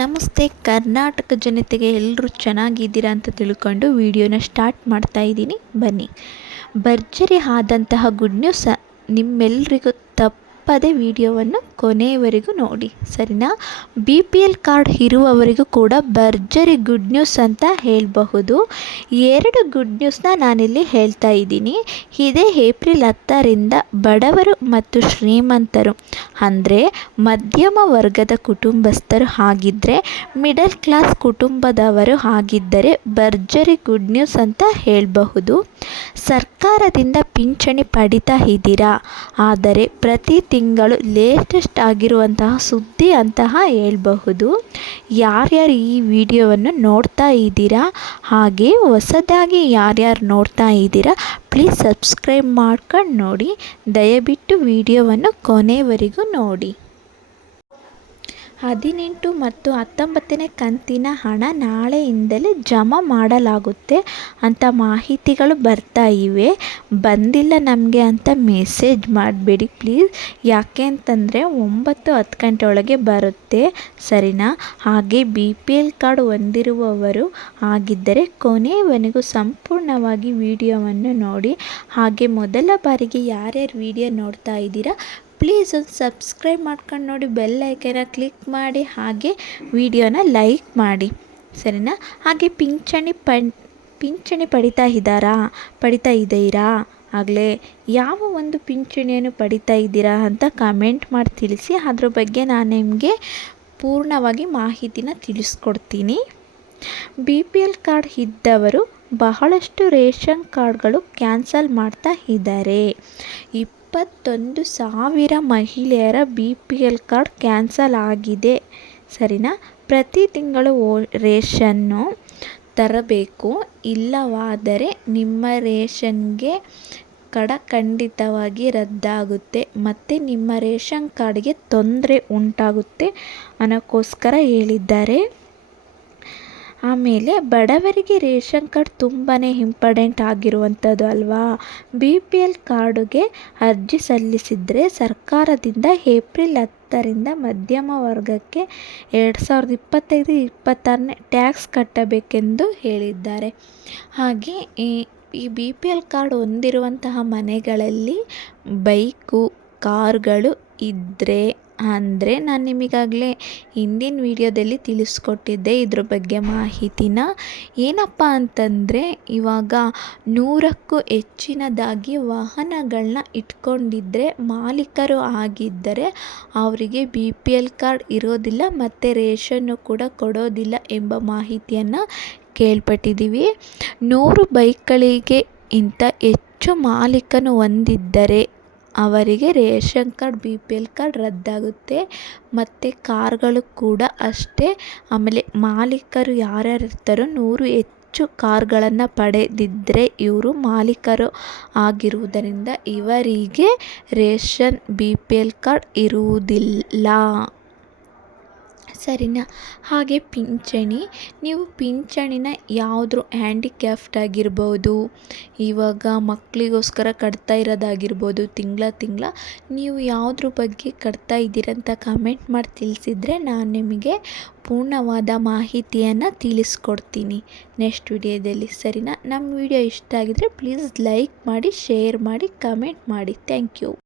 ನಮಸ್ತೆ, ಕರ್ನಾಟಕ ಜನತೆಗೆ ಎಲ್ಲರೂ ಚೆನ್ನಾಗಿದ್ದೀರಾ ಅಂತ ತಿಳ್ಕೊಂಡು ವಿಡಿಯೋನ ಸ್ಟಾರ್ಟ್ ಮಾಡ್ತಾ ಇದ್ದೀನಿ. ಬನ್ನಿ. ಭರ್ಜರಿ ಆದಂತಹ ಗುಡ್ ನ್ಯೂಸ್ ನಿಮ್ಮೆಲ್ಲರಿಗೂ ತಪ್ಪದೆ ವಿಡಿಯೋವನ್ನು ಕೊನೆಯವರೆಗೂ ನೋಡಿ, ಸರಿನಾ? ಬಿ ಪಿ ಎಲ್ ಕಾರ್ಡ್ ಇರುವವರಿಗೂ ಕೂಡ ಭರ್ಜರಿ ಗುಡ್ ನ್ಯೂಸ್ ಅಂತ ಹೇಳಬಹುದು. ಎರಡು ಗುಡ್ ನ್ಯೂಸ್ನ ನಾನಿಲ್ಲಿ ಹೇಳ್ತಾ ಇದ್ದೀನಿ. ಇದೇ ಏಪ್ರಿಲ್ ಹತ್ತರಿಂದ ಬಡವರು ಮತ್ತು ಶ್ರೀಮಂತರು, ಅಂದರೆ ಮಧ್ಯಮ ವರ್ಗದ ಕುಟುಂಬಸ್ಥರು ಆಗಿದ್ದರೆ ಮಿಡಲ್ ಕ್ಲಾಸ್ ಕುಟುಂಬದವರು ಆಗಿದ್ದರೆ ಭರ್ಜರಿ ಗುಡ್ ನ್ಯೂಸ್ ಅಂತ ಹೇಳಬಹುದು. ಸರ್ಕಾರದಿಂದ ಪಿಂಚಣಿ ಪಡಿತಾ ಇದ್ದೀರಾ? ಆದರೆ ಪ್ರತಿ ತಿಂಗಳು ಲೇಟೆಸ್ಟ್ ಆಗಿರುವಂತಹ ಸುದ್ದಿ ಅಂತಹ ಹೇಳಬಹುದು. ಯಾರ್ಯಾರು ಈ ವಿಡಿಯೋವನ್ನು ನೋಡ್ತಾ ಇದ್ದೀರಾ? ಹಾಗೆ ಹೊಸದಾಗಿ ಯಾರ್ಯಾರು ನೋಡ್ತಾ ಇದ್ದೀರಾ? ಪ್ಲೀಸ್ ಸಬ್ಸ್ಕ್ರೈಬ್ ಮಾಡ್ಕೊಂಡು ನೋಡಿ. ದಯವಿಟ್ಟು ವಿಡಿಯೋವನ್ನು ಕೊನೆವರೆಗೂ ನೋಡಿ. ಹದಿನೆಂಟು ಮತ್ತು ಹತ್ತೊಂಬತ್ತನೇ ಕಂತಿನ ಹಣ ನಾಳೆಯಿಂದಲೇ ಜಮಾ ಮಾಡಲಾಗುತ್ತೆ ಅಂತ ಮಾಹಿತಿಗಳು ಬರ್ತಾ ಇವೆ. ಬಂದಿಲ್ಲ ನಮಗೆ ಅಂತ ಮೆಸೇಜ್ ಮಾಡಬೇಡಿ ಪ್ಲೀಸ್ ಯಾಕೆ ಅಂತಂದರೆ ಒಂಬತ್ತು ಹತ್ತು ಗಂಟೆ ಒಳಗೆ ಬರುತ್ತೆ, ಸರಿನಾ? ಹಾಗೆ ಬಿ ಪಿ ಎಲ್ ಕಾರ್ಡ್ ಹೊಂದಿರುವವರು ಆಗಿದ್ದರೆ ಕೊನೆಯವರೆಗೂ ಸಂಪೂರ್ಣವಾಗಿ ವಿಡಿಯೋವನ್ನು ನೋಡಿ. ಹಾಗೆ ಮೊದಲ ಬಾರಿಗೆ ಯಾರ್ಯಾರು ವಿಡಿಯೋ ನೋಡ್ತಾ ಇದ್ದೀರಾ ಪ್ಲೀಸ್ ಒಂದು ಸಬ್ಸ್ಕ್ರೈಬ್ ಮಾಡ್ಕೊಂಡು ನೋಡಿ ಬೆಲ್ ಐಕನ ಕ್ಲಿಕ್ ಮಾಡಿ ಹಾಗೆ ವಿಡಿಯೋನ ಲೈಕ್ ಮಾಡಿ. ಸರಿನಾ? ಹಾಗೆ ಪಿಂಚಣಿ ಪಣ್, ಪಿಂಚಣಿ ಪಡಿತಾ ಇದ್ದಾರಾ? ಪಡಿತಾ ಇದ್ದೀರಾ? ಆಗಲೇ ಯಾವ ಒಂದು ಪಿಂಚಣಿಯನ್ನು ಪಡಿತಾ ಇದ್ದೀರಾ ಅಂತ ಕಮೆಂಟ್ ಮಾಡಿ ತಿಳಿಸಿ. ಅದ್ರ ಬಗ್ಗೆ ನಾನು ನಿಮಗೆ ಪೂರ್ಣವಾಗಿ ಮಾಹಿತಿನ ತಿಳಿಸ್ಕೊಡ್ತೀನಿ. ಬಿ ಪಿ ಎಲ್ ಕಾರ್ಡ್ ಇದ್ದವರು ಬಹಳಷ್ಟು ರೇಷನ್ ಕಾರ್ಡ್ಗಳು ಕ್ಯಾನ್ಸಲ್ ಮಾಡ್ತಾ ಇದ್ದಾರೆ. ಇಪ್ಪತ್ತೊಂದು ಸಾವಿರ ಮಹಿಳೆಯರ B P L card cancel ಆಗಿದೆ. ಸರಿನಾ? ಪ್ರತಿ ತಿಂಗಳು ಓ ರೇಷನ್ನು ತರಬೇಕು. ಇಲ್ಲವಾದರೆ ನಿಮ್ಮ ರೇಷನ್ಗೆ ಕಡ ಖಂಡಿತವಾಗಿ ರದ್ದಾಗುತ್ತೆ. ಮತ್ತು ನಿಮ್ಮ ರೇಷನ್ ಕಾರ್ಡ್ಗೆ ತೊಂದರೆ ಉಂಟಾಗುತ್ತೆ ಅನ್ನೋಕ್ಕೋಸ್ಕರ ಹೇಳಿದ್ದಾರೆ. ಆಮೇಲೆ ಬಡವರಿಗೆ ರೇಷನ್ ಕಾರ್ಡ್ ತುಂಬಾ ಇಂಪಾರ್ಟೆಂಟ್ ಆಗಿರುವಂಥದ್ದು ಅಲ್ವಾ? ಬಿ ಪಿ ಎಲ್ ಕಾರ್ಡುಗೆ ಅರ್ಜಿ ಸಲ್ಲಿಸಿದರೆ ಸರ್ಕಾರದಿಂದ ಏಪ್ರಿಲ್ ಹತ್ತರಿಂದ ಮಧ್ಯಮ ವರ್ಗಕ್ಕೆ ಎರಡು ಸಾವಿರದ ಇಪ್ಪತ್ತೈದು ಇಪ್ಪತ್ತಾರನೇ ಟ್ಯಾಕ್ಸ್ ಕಟ್ಟಬೇಕೆಂದು ಹೇಳಿದ್ದಾರೆ. ಹಾಗೆ ಈ ಈ ಬಿ ಪಿ ಎಲ್ ಕಾರ್ಡ್ ಹೊಂದಿರುವಂತಹ ಮನೆಗಳಲ್ಲಿ ಬೈಕು, ಕಾರ್ಗಳು ಇದ್ದರೆ ಅಂದರೆ ನಾನು ನಿಮಗಾಗಲೇ ಹಿಂದಿನ ವೀಡಿಯೋದಲ್ಲಿ ತಿಳಿಸ್ಕೊಟ್ಟಿದ್ದೆ ಇದ್ರ ಬಗ್ಗೆ ಮಾಹಿತಿನ. ಏನಪ್ಪ ಅಂತಂದರೆ ಇವಾಗ ನೂರಕ್ಕೂ ಹೆಚ್ಚಿನದಾಗಿ ವಾಹನಗಳನ್ನ ಇಟ್ಕೊಂಡಿದ್ದರೆ ಮಾಲೀಕರು ಆಗಿದ್ದರೆ ಅವರಿಗೆ ಬಿ ಪಿ ಎಲ್ ಕಾರ್ಡ್ ಇರೋದಿಲ್ಲ, ಮತ್ತು ರೇಷನ್ನು ಕೂಡ ಕೊಡೋದಿಲ್ಲ ಎಂಬ ಮಾಹಿತಿಯನ್ನು ಕೇಳ್ಪಟ್ಟಿದ್ದೀವಿ ನೂರು ಬೈಕ್ಗಳಿಗೆ ಇಂತ ಹೆಚ್ಚು ಮಾಲೀಕನು ಹೊಂದಿದ್ದರೆ ಅವರಿಗೆ ration card, B P L card ರದ್ದಾಗುತ್ತೆ. ಮತ್ತು ಕಾರ್ಗಳು ಕೂಡ ಅಷ್ಟೇ. ಆಮೇಲೆ ಮಾಲೀಕರು ಯಾರ್ಯಾರು ಇರ್ತಾರೋ ನೂರು ಹೆಚ್ಚು ಕಾರ್ಗಳನ್ನು ಪಡೆದಿದ್ದರೆ ಇವರು ಮಾಲೀಕರು ಆಗಿರುವುದರಿಂದ ಇವರಿಗೆ ration, B P L card ಇರುವುದಿಲ್ಲ. ಸರಿನಾ? ಹಾಗೆ ಪಿಂಚಣಿ, ನೀವು ಪಿಂಚಣಿನ ಯಾವುದ್ರೂ ಹ್ಯಾಂಡಿಕ್ಯಾಫ್ಟ್ ಆಗಿರ್ಬೋದು, ಇವಾಗ ಮಕ್ಕಳಿಗೋಸ್ಕರ ಕಟ್ತಾ ಇರೋದಾಗಿರ್ಬೋದು, ತಿಂಗಳ ತಿಂಗಳ, ನೀವು ಯಾವುದ್ರ ಬಗ್ಗೆ ಕಟ್ತಾ ಇದ್ದೀರಂತ ಕಮೆಂಟ್ ಮಾಡಿ ತಿಳಿಸಿದರೆ ನಾನು ನಿಮಗೆ ಪೂರ್ಣವಾದ ಮಾಹಿತಿಯನ್ನು ತಿಳಿಸ್ಕೊಡ್ತೀನಿ ನೆಕ್ಸ್ಟ್ ವಿಡಿಯೋದಲ್ಲಿ, ಸರಿನಾ? ನಮ್ಮ ವಿಡಿಯೋ ಇಷ್ಟ ಆಗಿದರೆ ಪ್ಲೀಸ್ ಲೈಕ್ ಮಾಡಿ ಶೇರ್ ಮಾಡಿ ಕಮೆಂಟ್ ಮಾಡಿ ಥ್ಯಾಂಕ್ ಯು